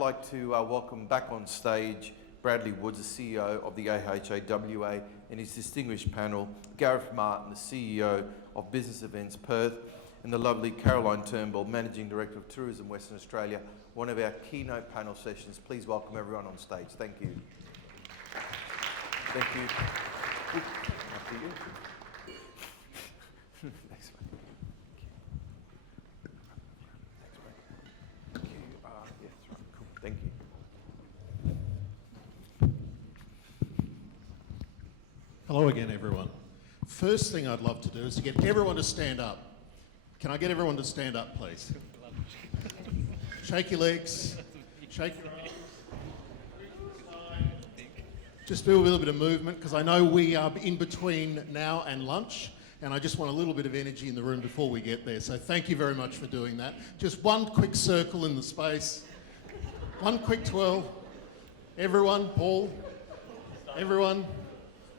like to welcome back on stage Bradley Woods, the CEO of the AHAWA, and his distinguished panel, Gareth Martin, the CEO of Business Events Perth, and the lovely Carolyn Turnbull, Managing Director of Tourism Western Australia, one of our keynote panel sessions. Please welcome everyone on stage. Thank you. Thank you. After you. Next one. Yes, right. Cool. Thank you. Hello again, everyone. First thing I'd love to do is to get everyone to stand up. Can I get everyone to stand up, please? Shake your legs, shake your arms. Just do a little bit of movement, because I know we are in between now and lunch, and I just want a little bit of energy in the room before we get there. So thank you very much for doing that. Just one quick circle in the space. One quick twirl. Everyone, Paul, everyone.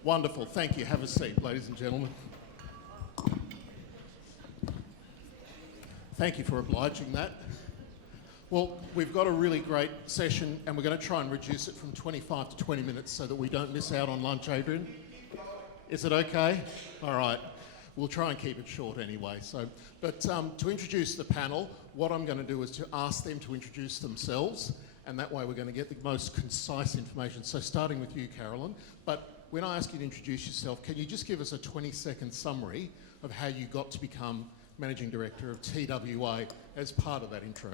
Wonderful, thank you. Have a seat, ladies and gentlemen. Thank you for obliging that. Well, we've got a really great session, and we're going to try and reduce it from 25 to 20 minutes so that we don't miss out on lunch, Adrian. Is it okay? All right. We'll try and keep it short anyway. But to introduce the panel, what I'm going to do is to ask them to introduce themselves, and that way we're going to get the most concise information. So starting with you, Carolyn, but when I ask you to introduce yourself, can you just give us a 20-second summary of how you got to become Managing Director of TWA as part of that intro?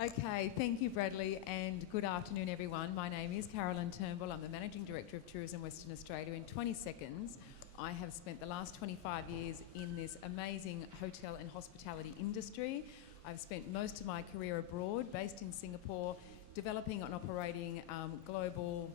Okay, thank you, Bradley, and good afternoon, everyone. My name is Carolyn Turnbull. I'm the Managing Director of Tourism Western Australia. In 20 seconds, I have spent the last 25 years in this amazing hotel and hospitality industry. I've spent most of my career abroad, based in Singapore, developing and operating global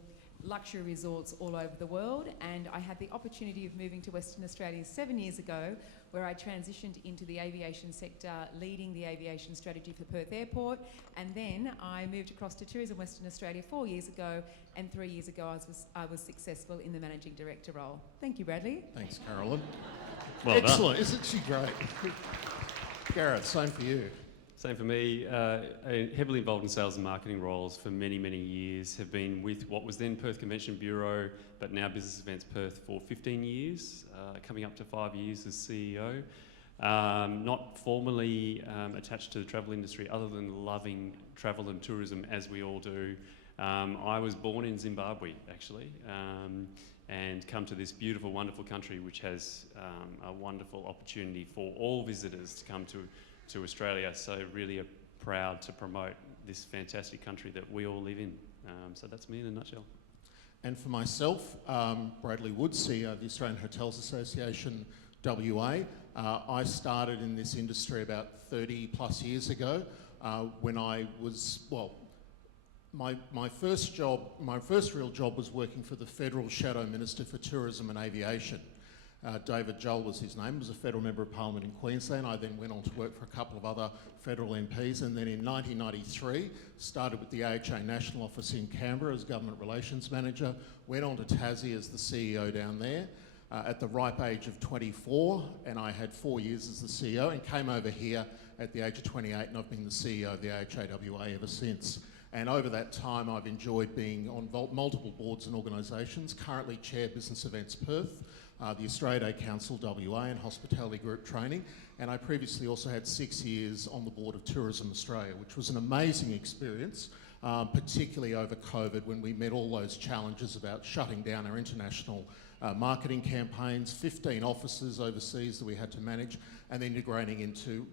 luxury resorts all over the world, and I had the opportunity of moving to Western Australia 7 years ago, where I transitioned into the aviation sector, leading the aviation strategy for Perth Airport, and then I moved across to Tourism Western Australia 4 years ago, and 3 years ago I was successful in the Managing Director role. Thank you, Bradley. Thanks, Carolyn. Well Excellent, done. isn't she great? Gareth, same for you. Same for me. Heavily involved in sales and marketing roles for many, many years. Have been with what was then Perth Convention Bureau, but now Business Events Perth for 15 years, coming up to 5 years as CEO. Not formally attached to the travel industry, other than loving travel and tourism as we all do. I was born in Zimbabwe, actually, and come to this beautiful, wonderful country, which has a wonderful opportunity for all visitors to come to Australia, so really are proud to promote this fantastic country that we all live in. So that's me in a nutshell. And for myself, Bradley Woods, CEO of the Australian Hotels Association, WA. I started in this industry about 30 plus years ago when I was, my first real job was working for the Federal Shadow Minister for Tourism and Aviation. David Joel was his name, was a federal member of Parliament in Queensland. I then went on to work for a couple of other federal MPs, and then in 1993 started with the AHA National Office in Canberra as Government Relations Manager, went on to Tassie as the CEO down there at the ripe age of 24, and I had 4 years as the CEO, and came over here at the age of 28, and I've been the CEO of the AHAWA ever since. And over that time, I've enjoyed being on multiple boards and organisations. Currently chair Business Events Perth, the Australia Day Council WA, and Hospitality Group Training. And I previously also had 6 years on the board of Tourism Australia, which was an amazing experience, particularly over COVID, when we met all those challenges about shutting down our international marketing campaigns, 15 offices overseas that we had to manage, and then integrating into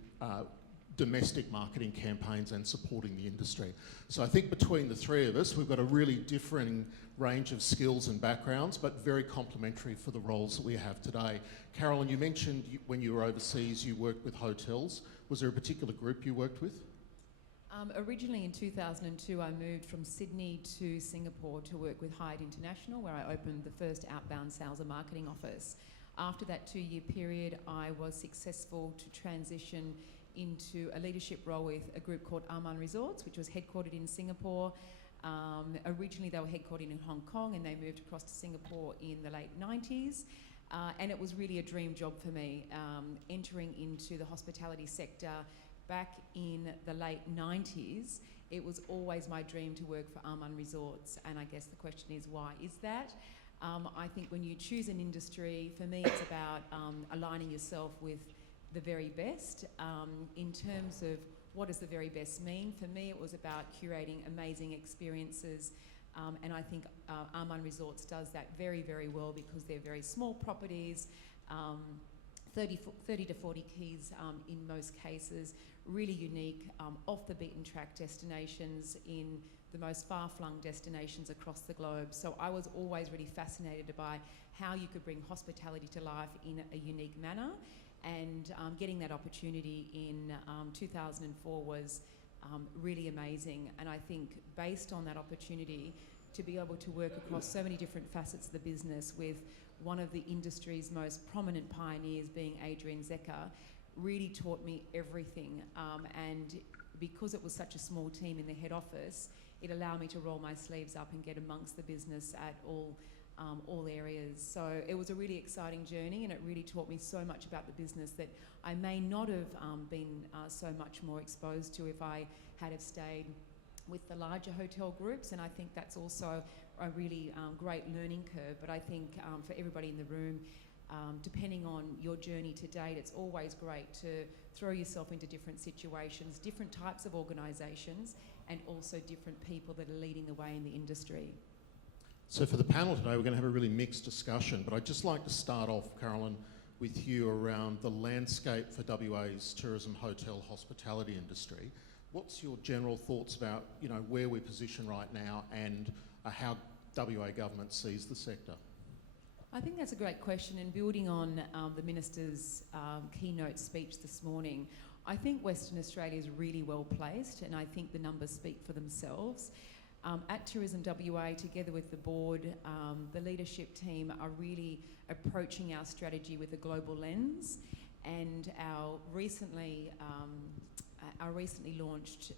domestic marketing campaigns and supporting the industry. So I think between the three of us, we've got a really differing range of skills and backgrounds, but very complementary for the roles that we have today. Carolyn, you mentioned when you were overseas, you worked with hotels. Was there a particular group you worked with? Originally in 2002, I moved from Sydney to Singapore to work with Hyatt International, where I opened the first outbound sales and marketing office. After that 2-year period, I was successful to transition into a leadership role with a group called Aman Resorts, which was headquartered in Singapore. Originally they were headquartered in Hong Kong, and they moved across to Singapore in the late 90s. And it was really a dream job for me, entering into the hospitality sector, back in the late 90s, it was always my dream to work for Arman Resorts, and I guess the question is, why is that? I think when you choose an industry, for me it's about aligning yourself with the very best. In terms of what does the very best mean, for me it was about curating amazing experiences, and I think Arman Resorts does that very, very well because they're very small properties, 30 to 40 keys in most cases, really unique, off the beaten track destinations in the most far-flung destinations across the globe. So I was always really fascinated by how you could bring hospitality to life in a unique manner, and getting that opportunity in 2004 was really amazing. And I think based on that opportunity to be able to work across so many different facets of the business with one of the industry's most prominent pioneers being Adrian Zecker really taught me everything. And because it was such a small team in the head office, it allowed me to roll my sleeves up and get amongst the business at all areas. So it was a really exciting journey, and it really taught me so much about the business that I may not have been so much more exposed to if I had have stayed with the larger hotel groups. And I think that's also a really great learning curve. But I think for everybody in the room, depending on your journey to date, it's always great to throw yourself into different situations, different types of organisations, and also different people that are leading the way in the industry. So for the panel today, we're going to have a really mixed discussion, but I'd just like to start off, Carolyn, with you around the landscape for WA's tourism, hotel, hospitality industry. What's your general thoughts about, where we're positioned right now and how WA government sees the sector? I think that's a great question, and building on the Minister's keynote speech this morning, I think Western Australia is really well placed, and I think the numbers speak for themselves. At Tourism WA, together with the board, the leadership team are really approaching our strategy with a global lens, and our recently launched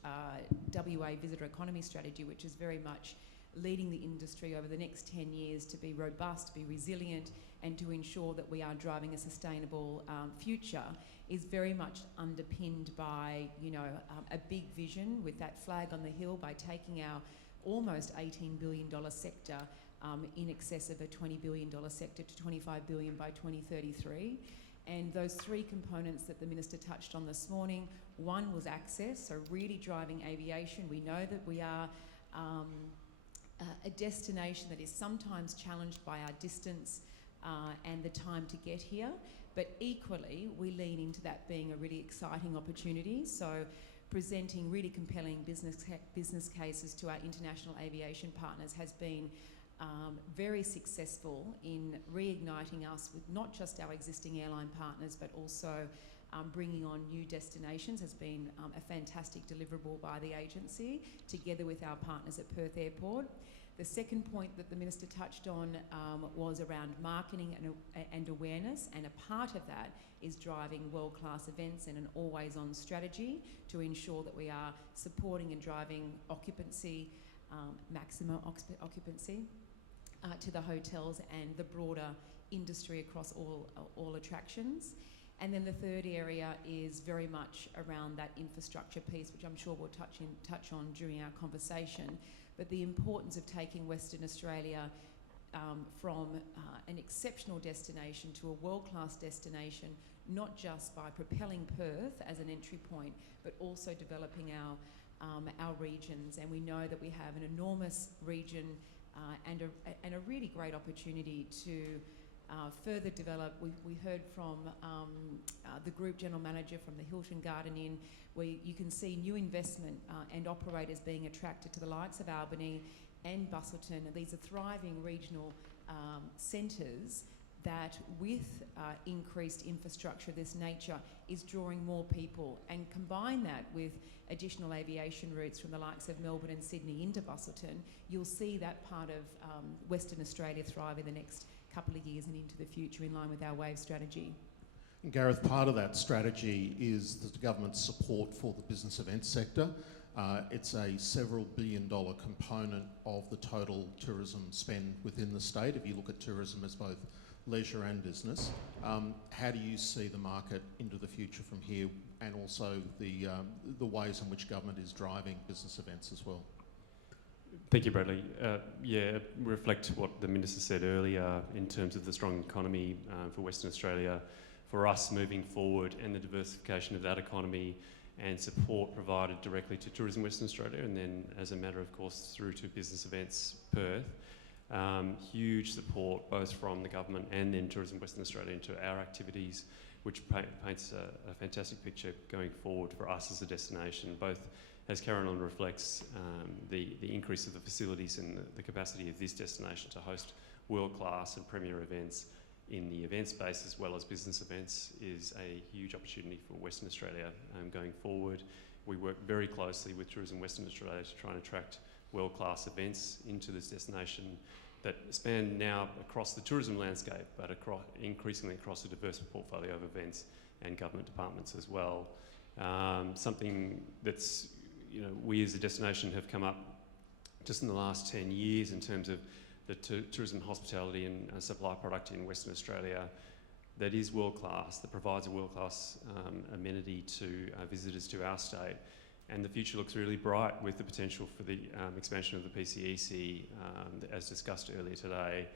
WA Visitor Economy Strategy, which is very much leading the industry over the next 10 years to be robust, to be resilient, and to ensure that we are driving a sustainable future, is very much underpinned by, a big vision with that flag on the hill, by taking our almost $18 billion sector in excess of a $20 billion sector to $25 billion by 2033. And those three components that the Minister touched on this morning, one was access, so really driving aviation. We know that we are a destination that is sometimes challenged by our distance and the time to get here, but equally we lean into that being a really exciting opportunity. So presenting really compelling business cases to our international aviation partners has been very successful in reigniting us with not just our existing airline partners, but also bringing on new destinations has been a fantastic deliverable by the agency, together with our partners at Perth Airport. The second point that the Minister touched on was around marketing and awareness, and a part of that is driving world-class events and an always-on strategy to ensure that we are supporting and driving occupancy, maximum occupancy, to the hotels and the broader industry across all attractions. And then the third area is very much around that infrastructure piece, which I'm sure we'll touch on during our conversation. But the importance of taking Western Australia from an exceptional destination to a world-class destination, not just by propelling Perth as an entry point, but also developing our regions. And we know that we have an enormous region and a really great opportunity to further develop. We heard from the Group General Manager from the Hilton Garden Inn, where you can see new investment and operators being attracted to the likes of Albany and Busselton. And these are thriving regional centres that, with increased infrastructure of this nature, is drawing more people. And combine that with additional aviation routes from the likes of Melbourne and Sydney into Busselton, you'll see that part of Western Australia thrive in the next couple of years and into the future, in line with our WAVE strategy. And Gareth, part of that strategy is the government's support for the business events sector. It's a several $billion component of the total tourism spend within the state, if you look at tourism as both leisure and business. How do you see the market into the future from here, and also the ways in which government is driving business events as well? Thank you, Bradley. Reflect what the Minister said earlier in terms of the strong economy for Western Australia, for us moving forward, and the diversification of that economy and support provided directly to Tourism Western Australia, and then as a matter of course through to Business Events Perth. Huge support both from the government and then Tourism Western Australia into our activities, which paints a fantastic picture going forward for us as a destination, both as Carolyn reflects the increase of the facilities and the capacity of this destination to host world-class and premier events in the event space as well as business events is a huge opportunity for Western Australia going forward. We work very closely with Tourism Western Australia to try and attract world-class events into this destination that span now across the tourism landscape, but increasingly across a diverse portfolio of events and government departments as well. Something that's, we as a destination have come up just in the last 10 years in terms of the tourism, hospitality and supply product in Western Australia that is world-class, that provides a world-class amenity to visitors to our state. And the future looks really bright with the potential for the expansion of the PCEC, as discussed earlier today,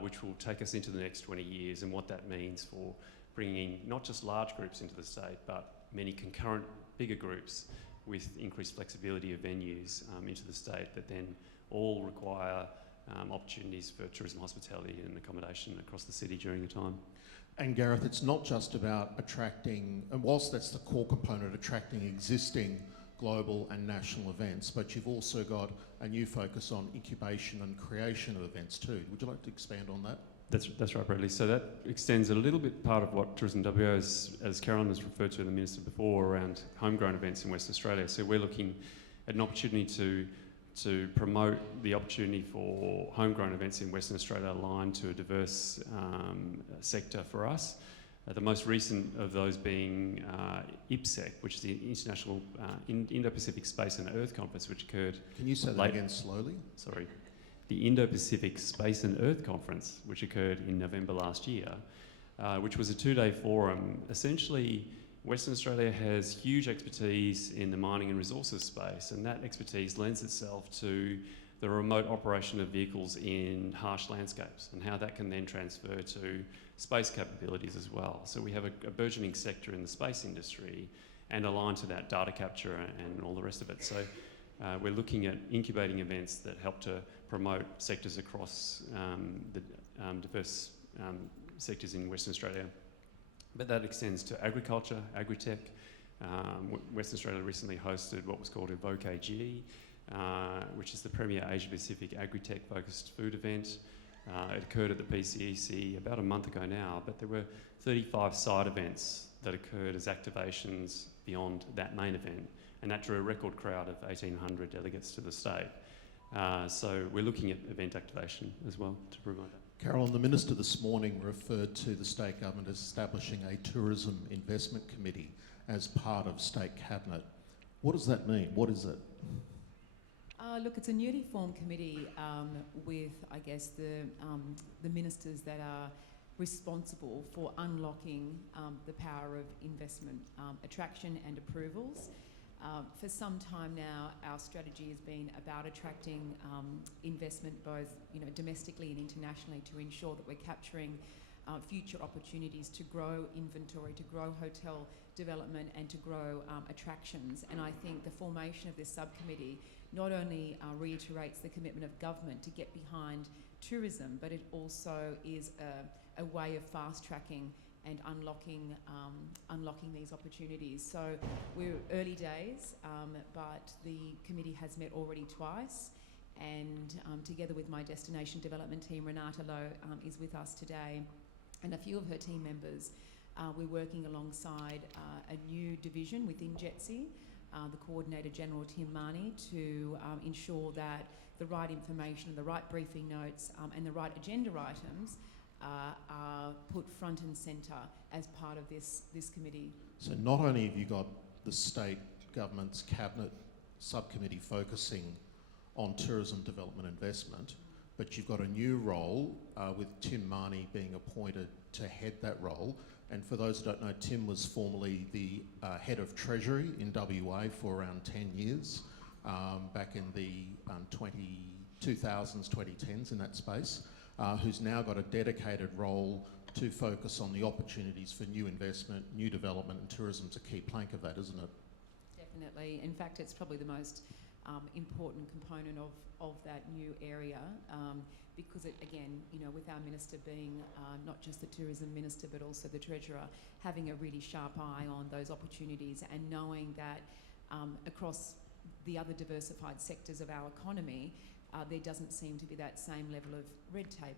which will take us into the next 20 years, and what that means for bringing not just large groups into the state, but many concurrent bigger groups with increased flexibility of venues into the state that then all require opportunities for tourism, hospitality and accommodation across the city during the time. And Gareth, it's not just about attracting, and whilst that's the core component, attracting existing global and national events, but you've also got a new focus on incubation and creation of events too. Would you like to expand on that? That's right, Bradley. So that extends a little bit part of what Tourism WA, as Carolyn has referred to, the Minister before, around homegrown events in Western Australia. So we're looking at an opportunity to promote the opportunity for homegrown events in Western Australia aligned to a diverse sector for us. The most recent of those being IPSEC, which is the International Indo-Pacific Space and Earth Conference, which occurred... Can you say that again slowly? Sorry. The Indo-Pacific Space and Earth Conference, which occurred in November last year, which was a 2-day forum. Essentially, Western Australia has huge expertise in the mining and resources space, and that expertise lends itself to the remote operation of vehicles in harsh landscapes and how that can then transfer to space capabilities as well. So we have a burgeoning sector in the space industry and aligned to that data capture and all the rest of it. So we're looking at incubating events that help to promote sectors across the diverse sectors in Western Australia. But that extends to agriculture, agri-tech. Western Australia recently hosted what was called Evoke AG, which is the premier Asia-Pacific agri-tech focused food event. It occurred at the PCEC about a month ago now, but there were 35 side events that occurred as activations beyond that main event, and that drew a record crowd of 1,800 delegates to the state. So we're looking at event activation as well to promote that. Carolyn, the Minister this morning referred to the state government as establishing a tourism investment committee as part of state cabinet. What does that mean? What is it? Look, it's a newly formed committee with, I guess, the ministers that are responsible for unlocking the power of investment attraction and approvals. For some time now, our strategy has been about attracting investment both domestically and internationally to ensure that we're capturing future opportunities to grow inventory, to grow hotel development and to grow attractions. And I think the formation of this subcommittee not only reiterates the commitment of government to get behind tourism, but it also is a way of fast-tracking and unlocking these opportunities. So we're early days, but the committee has met already twice, and together with my destination development team, Renata Lowe is with us today, and a few of her team members. We're working alongside a new division within JETSI, the Coordinator General Tim Marnie, to ensure that the right information, the right briefing notes and the right agenda items are put front and centre as part of this committee. So not only have you got the state government's cabinet subcommittee focusing on tourism development investment, but you've got a new role with Tim Marnie being appointed to head that role. And for those who don't know, Tim was formerly the head of Treasury in WA for around 10 years, back in the 2000s, 2010s, in that space, who's now got a dedicated role to focus on the opportunities for new investment, new development, and tourism's a key plank of that, isn't it? Definitely. In fact, it's probably the most important component of that new area, because it, again, you know, with our minister being not just the tourism minister but also the treasurer, having a really sharp eye on those opportunities and knowing that across the other diversified sectors of our economy, there doesn't seem to be that same level of red tape.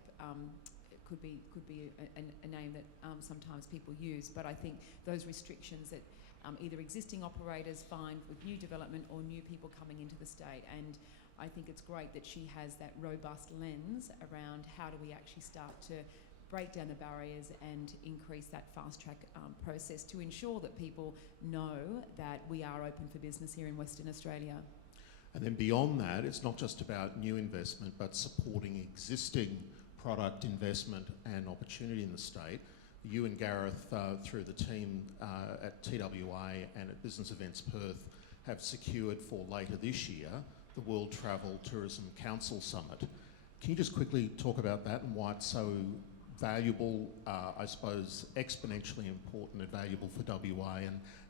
It could be a name that sometimes people use, but I think those restrictions that either existing operators find with new development or new people coming into the state. And I think it's great that she has that robust lens around how do we actually start to break down the barriers and increase that fast track process to ensure that people know that we are open for business here in Western Australia. And then beyond that, it's not just about new investment, but supporting existing product investment and opportunity in the state. You and Gareth, through the team at TWA and at Business Events Perth, have secured for later this year the World Travel Tourism Council Summit. Can you just quickly talk about that and why it's so valuable, I suppose exponentially important and valuable for WA?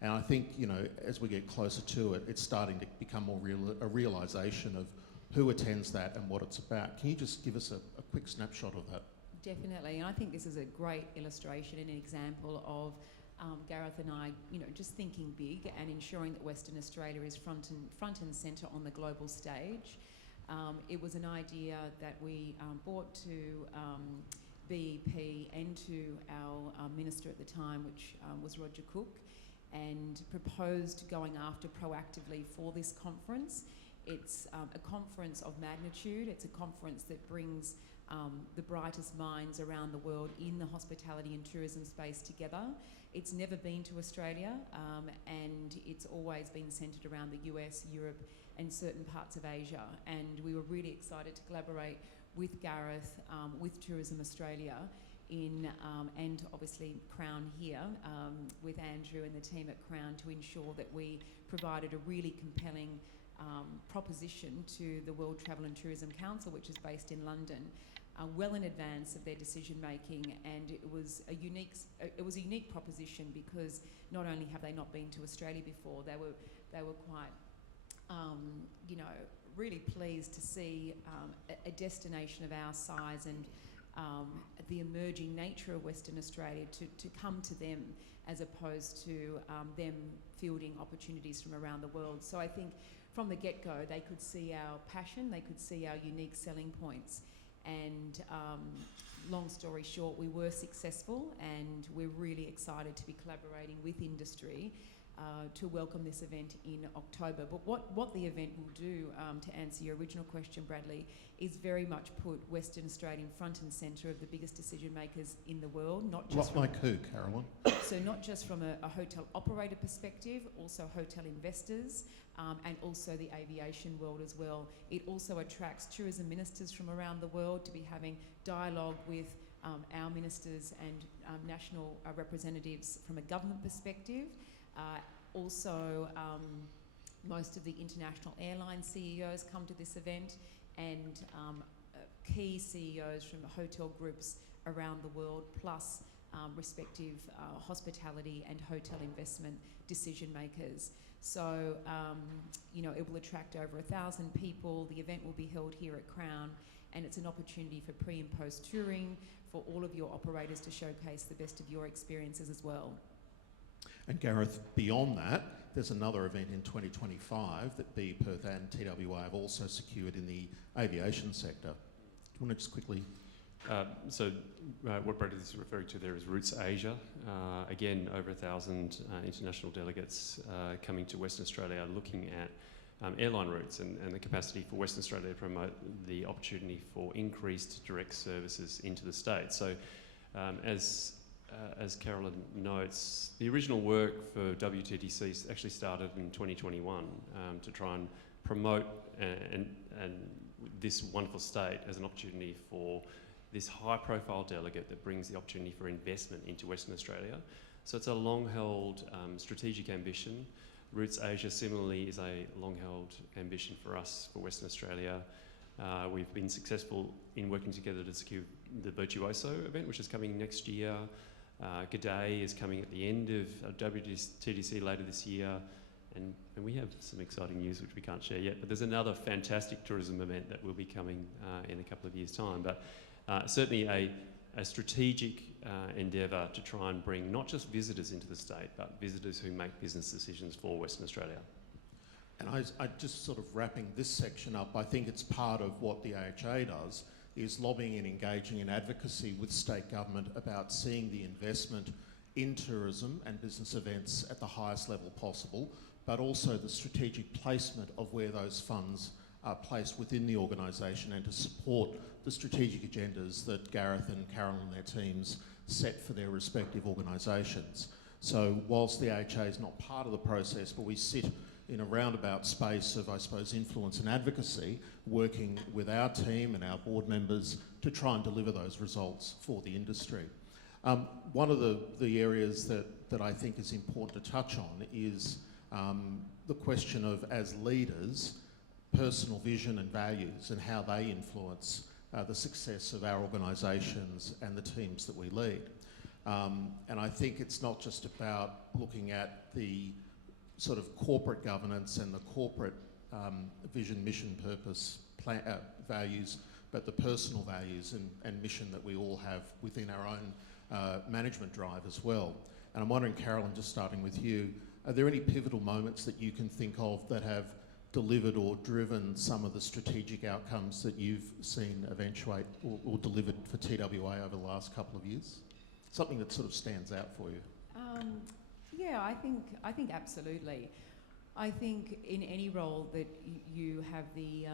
And I think, you know, as we get closer to it, it's starting to become more a realisation of who attends that and what it's about. Can you just give us a quick snapshot of that? Definitely, and I think this is a great illustration and an example of Gareth and I, you know, just thinking big and ensuring that Western Australia is front and centre on the global stage. It was an idea that we brought to BEP and to our minister at the time, which was Roger Cook, and proposed going after proactively for this conference. It's a conference of magnitude. It's a conference that brings the brightest minds around the world in the hospitality and tourism space together. It's never been to Australia, and it's always been centred around the US, Europe, and certain parts of Asia. And we were really excited to collaborate with Gareth, with Tourism Australia, and obviously Crown here, with Andrew and the team at Crown, to ensure that we provided a really compelling proposition to the World Travel and Tourism Council, which is based in London, well in advance of their decision making. And it was a unique proposition because not only have they not been to Australia before, they were quite you know, really pleased to see a destination of our size and the emerging nature of Western Australia to come to them, as opposed to them fielding opportunities from around the world. So I think from the get-go, they could see our passion, they could see our unique selling points. And long story short, we were successful, and we're really excited to be collaborating with industry to welcome this event in October. But what the event will do, to answer your original question, Bradley, is very much put Western Australia in front and centre of the biggest decision makers in the world, not just like who, Carolyn? So not just from a hotel operator perspective, also hotel investors, and also the aviation world as well. It also attracts tourism ministers from around the world to be having dialogue with our ministers and national representatives from a government perspective. Also, most of the international airline CEOs come to this event, and key CEOs from hotel groups around the world, plus respective hospitality and hotel investment decision makers. So, you know, it will attract over 1,000 people. The event will be held here at Crown, and it's an opportunity for pre and post touring, for all of your operators to showcase the best of your experiences as well. And Gareth, beyond that, there's another event in 2025 that Perth and TWA have also secured in the aviation sector. Do you want to just quickly... what Brad is referring to there is Routes Asia. Again, over 1,000 international delegates coming to Western Australia, looking at airline routes and the capacity for Western Australia to promote the opportunity for increased direct services into the state. So, as Carolyn notes, the original work for WTTC actually started in 2021 to try and promote and this wonderful state as an opportunity for this high-profile delegate that brings the opportunity for investment into Western Australia. So it's a long-held strategic ambition. Roots Asia similarly is a long-held ambition for us for Western Australia. We've been successful in working together to secure the Virtuoso event, which is coming next year. G'day is coming at the end of WTDC later this year. And we have some exciting news which we can't share yet, but there's another fantastic tourism event that will be coming in a couple of years' time. But certainly a strategic endeavour to try and bring not just visitors into the state, but visitors who make business decisions for Western Australia. And I just sort of wrapping this section up, I think it's part of what the AHA does, is lobbying and engaging in advocacy with state government about seeing the investment in tourism and business events at the highest level possible, but also the strategic placement of where those funds are placed within the organisation, and to support the strategic agendas that Gareth and Carolyn and their teams set for their respective organisations. So whilst the AHA is not part of the process, but we sit in a roundabout space of, I suppose, influence and advocacy, working with our team and our board members to try and deliver those results for the industry. One of the areas that I think is important to touch on is the question of, as leaders, personal vision and values and how they influence the success of our organisations and the teams that we lead. And I think it's not just about looking at the sort of corporate governance and the corporate vision, mission, purpose, values, but the personal values and mission that we all have within our own management drive as well. And I'm wondering, Carolyn, just starting with you, are there any pivotal moments that you can think of that have delivered or driven some of the strategic outcomes that you've seen eventuate or delivered for TWA over the last couple of years? Something that sort of stands out for you? Yeah, I think absolutely. I think in any role that you have the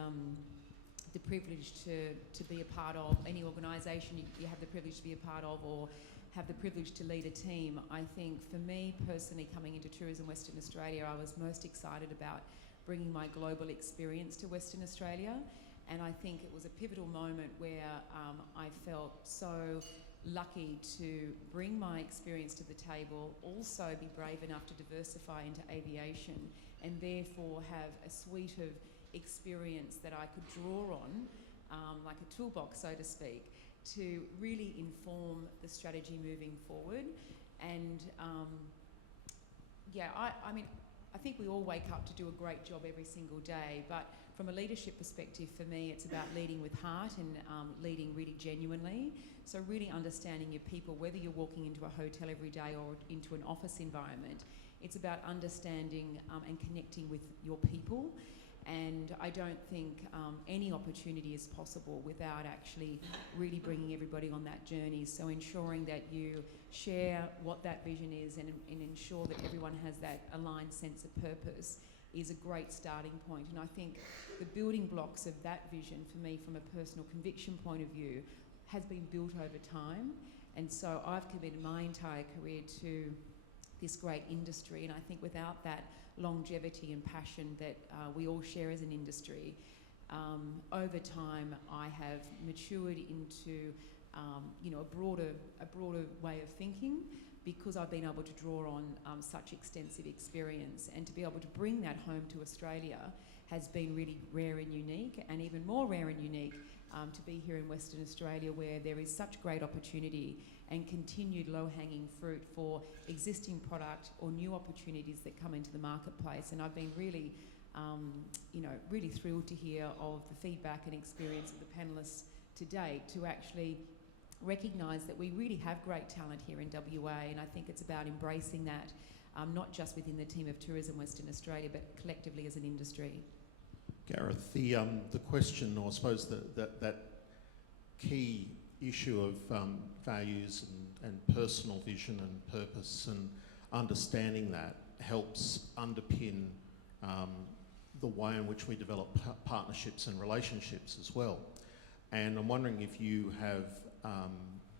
privilege to be a part of, any organisation you have the privilege to be a part of, or have the privilege to lead a team, I think for me personally, coming into Tourism Western Australia, I was most excited about bringing my global experience to Western Australia. And I think it was a pivotal moment where I felt so lucky to bring my experience to the table, also be brave enough to diversify into aviation, and therefore have a suite of experience that I could draw on, like a toolbox, so to speak, to really inform the strategy moving forward. And yeah, I mean, I think we all wake up to do a great job every single day, but from a leadership perspective, for me, it's about leading with heart and leading really genuinely. So really understanding your people, whether you're walking into a hotel every day or into an office environment, it's about understanding and connecting with your people. And I don't think any opportunity is possible without actually really bringing everybody on that journey. So ensuring that you share what that vision is and ensure that everyone has that aligned sense of purpose is a great starting point. And I think the building blocks of that vision, for me, from a personal conviction point of view, has been built over time. And so I've committed my entire career to this great industry. And I think without that longevity and passion that we all share as an industry, over time I have matured into a broader way of thinking, because I've been able to draw on such extensive experience, and to be able to bring that home to Australia has been really rare and unique, and even more rare and unique to be here in Western Australia, where there is such great opportunity and continued low-hanging fruit for existing product or new opportunities that come into the marketplace. And I've been really, really thrilled to hear of the feedback and experience of the panellists to date, to actually recognise that we really have great talent here in WA, and I think it's about embracing that, not just within the team of Tourism Western Australia, but collectively as an industry. Gareth, the question, or I suppose that key issue of values and personal vision and purpose, and understanding that helps underpin the way in which we develop partnerships and relationships as well. And I'm wondering if you have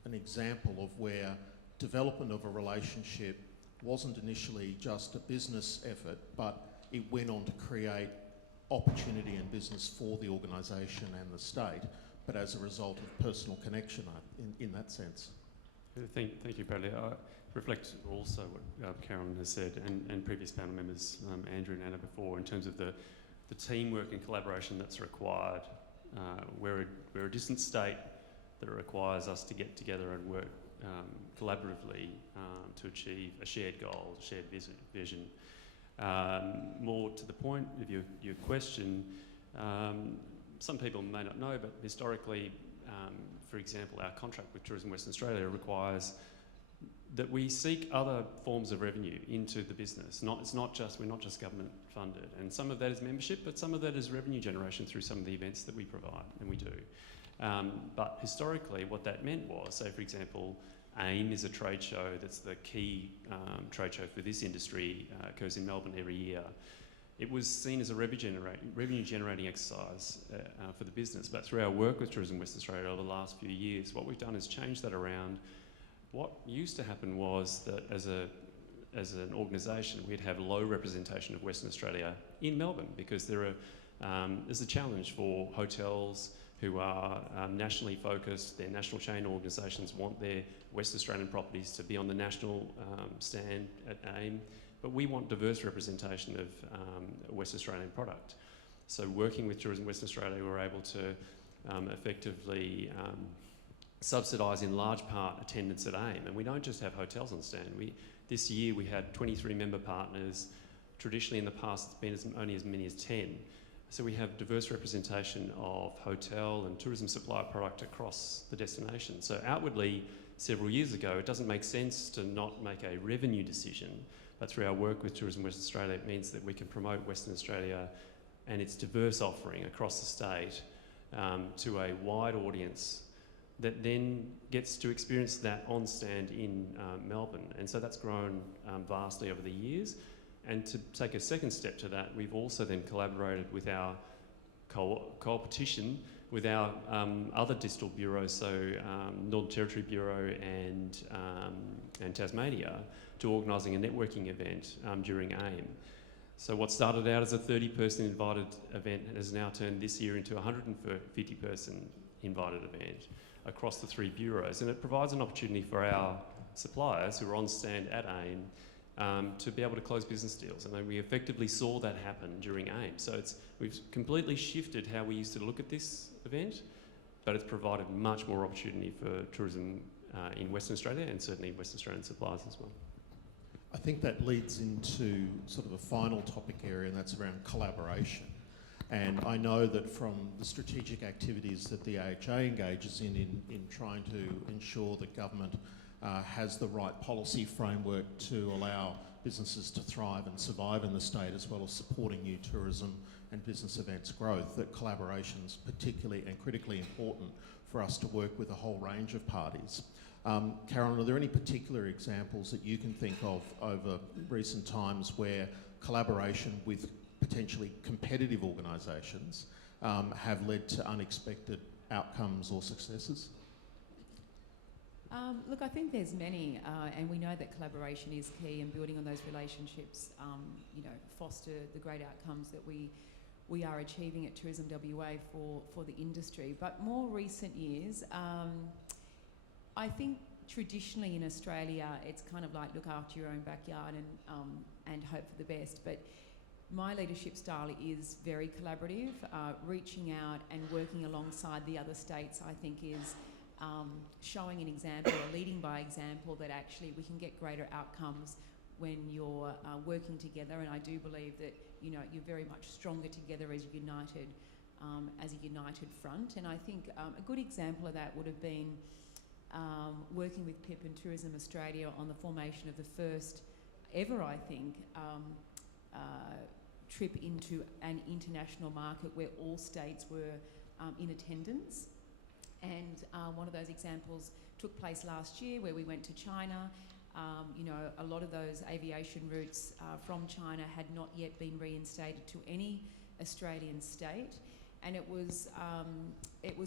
an example of where development of a relationship wasn't initially just a business effort, but it went on to create opportunity and business for the organisation and the state, but as a result of personal connection in that sense. Thank you, Bradley. I reflect also what Carolyn has said and previous panel members, Andrew and Anna before, in terms of the teamwork and collaboration that's required. We're a distant state that requires us to get together and work collaboratively to achieve a shared goal, a shared vision. More to the point of your question, some people may not know, but historically, for example, our contract with Tourism Western Australia requires that we seek other forms of revenue into the business. We're not just government funded, and some of that is membership, but some of that is revenue generation through some of the events that we provide, and we do. But historically, what that meant was, say for example, AIM is a trade show that's the key trade show for this industry, occurs in Melbourne every year. It was seen as a revenue generating exercise for the business, but through our work with Tourism Western Australia over the last few years, what we've done is change that around. What used to happen was that as an organisation, we'd have low representation of Western Australia in Melbourne because there's a challenge for hotels who are nationally focused. Their national chain organisations want their West Australian properties to be on the national stand at AIM, but we want diverse representation of West Australian product. So working with Tourism Western Australia, we're able to effectively subsidise in large part attendance at AIM, and we don't just have hotels on stand. This year we had 23 member partners. Traditionally in the past it's been only as many as 10. So we have diverse representation of hotel and tourism supplier product across the destination. So outwardly, several years ago, it doesn't make sense to not make a revenue decision, but through our work with Tourism Western Australia, it means that we can promote Western Australia and its diverse offering across the state to a wide audience that then gets to experience that on stand in Melbourne. And so that's grown vastly over the years. And to take a second step to that, we've also then collaborated with our competition with our other distal bureaus, so Northern Territory Bureau and Tasmania, to organising a networking event during AIM. So what started out as a 30-person invited event has now turned this year into a 150-person invited event across the three bureaus, and it provides an opportunity for our suppliers who are on stand at AIM to be able to close business deals, and then we effectively saw that happen during AIM. So we've completely shifted how we used to look at this event, but it's provided much more opportunity for tourism in Western Australia and certainly Western Australian suppliers as well. I think that leads into sort of a final topic area, and that's around collaboration. And I know that from the strategic activities that the AHA engages in trying to ensure that government has the right policy framework to allow businesses to thrive and survive in the state, as well as supporting new tourism and business events growth, that collaboration is particularly and critically important for us to work with a whole range of parties. Carolyn, are there any particular examples that you can think of over recent times where collaboration with potentially competitive organisations have led to unexpected outcomes or successes? Look, I think there's many, and we know that collaboration is key, and building on those relationships, foster the great outcomes that we are achieving at Tourism WA for the industry. But more recent years, I think traditionally in Australia, it's kind of like look after your own backyard and hope for the best. But my leadership style is very collaborative. Reaching out and working alongside the other states, I think, is showing an example or leading by example that actually we can get greater outcomes when you're working together. And I do believe that you're very much stronger together as a united front. And I think a good example of that would have been working with PIP and Tourism Australia on the formation of the first ever, I think, trip into an international market where all states were in attendance. And one of those examples took place last year where we went to China. A lot of those aviation routes from China had not yet been reinstated to any Australian state. And it was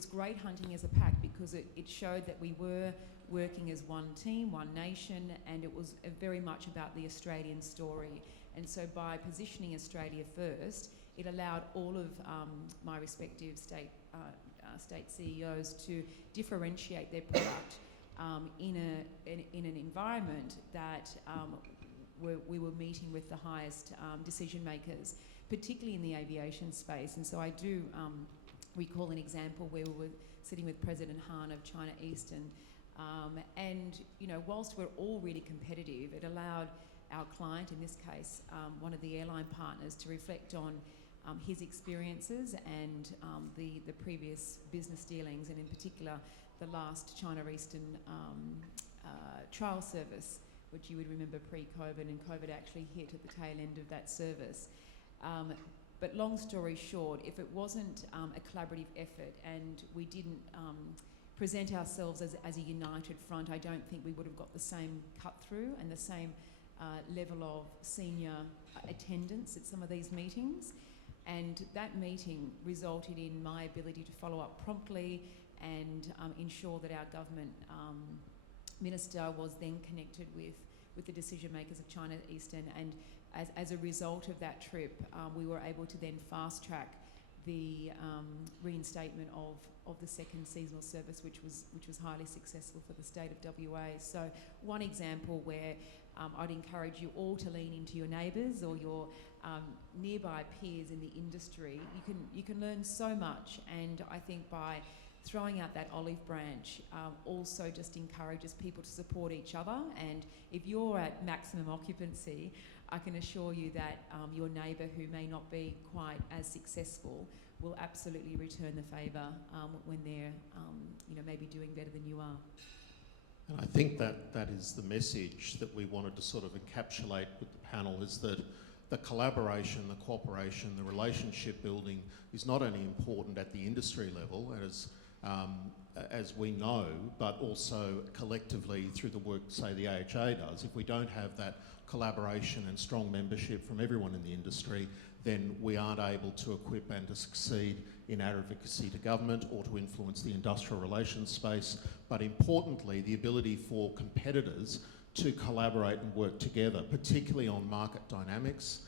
great hunting as a pack because it showed that we were working as one team, one nation, and it was very much about the Australian story. And so by positioning Australia first, it allowed all of my respective state CEOs to differentiate their product in an environment that we were meeting with the highest decision makers, particularly in the aviation space. And so I do recall an example where we were sitting with President Han of China Eastern, and whilst we're all really competitive, it allowed our client, in this case one of the airline partners, to reflect on his experiences and the previous business dealings, and in particular the last China Eastern trial service, which you would remember pre-COVID, and COVID actually hit at the tail end of that service. But long story short, if it wasn't a collaborative effort and we didn't present ourselves as a united front, I don't think we would have got the same cut through and the same level of senior attendance at some of these meetings. And that meeting resulted in my ability to follow up promptly and ensure that our government minister was then connected with the decision makers of China Eastern, and as a result of that trip, we were able to then fast track the reinstatement of the second seasonal service, which was highly successful for the state of WA. So one example where I'd encourage you all to lean into your neighbours or your nearby peers in the industry. You can learn so much, and I think by throwing out that olive branch also just encourages people to support each other. And if you're at maximum occupancy, I can assure you that your neighbour who may not be quite as successful will absolutely return the favour when they're maybe doing better than you are. And I think that is the message that we wanted to sort of encapsulate with the panel, is that the collaboration, the cooperation, the relationship building is not only important at the industry level, as we know, but also collectively through the work, say, the AHA does. If we don't have that collaboration and strong membership from everyone in the industry, then we aren't able to equip and to succeed in advocacy to government or to influence the industrial relations space. But importantly, the ability for competitors to collaborate and work together, particularly on market dynamics,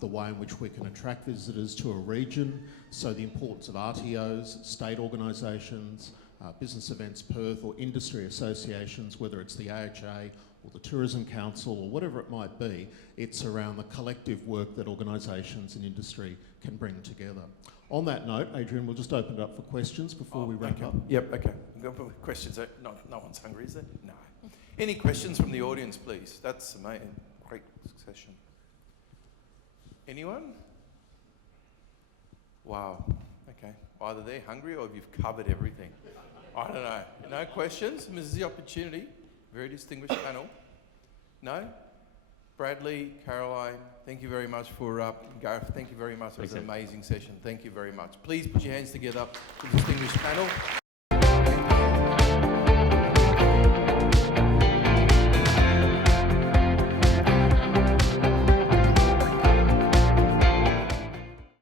the way in which we can attract visitors to a region. So the importance of RTOs, state organisations, Business Events Perth, or industry associations, whether it's the AHA or the Tourism Council or whatever it might be, it's around the collective work that organisations and industry can bring together. On that note, Adrian, we'll just open it up for questions before we wrap up. Yep, okay. We'll go for questions. No one's hungry, is there? No. Any questions from the audience, please? That's amazing. Great session. Anyone? Wow. Okay. Either they're hungry or you've covered everything. I don't know. No questions? This is the opportunity. Very distinguished panel. No? Bradley, Caroline, thank you very much for Gareth, thank you very much. It was an amazing session. Thank you very much. Please put your hands together for the distinguished panel.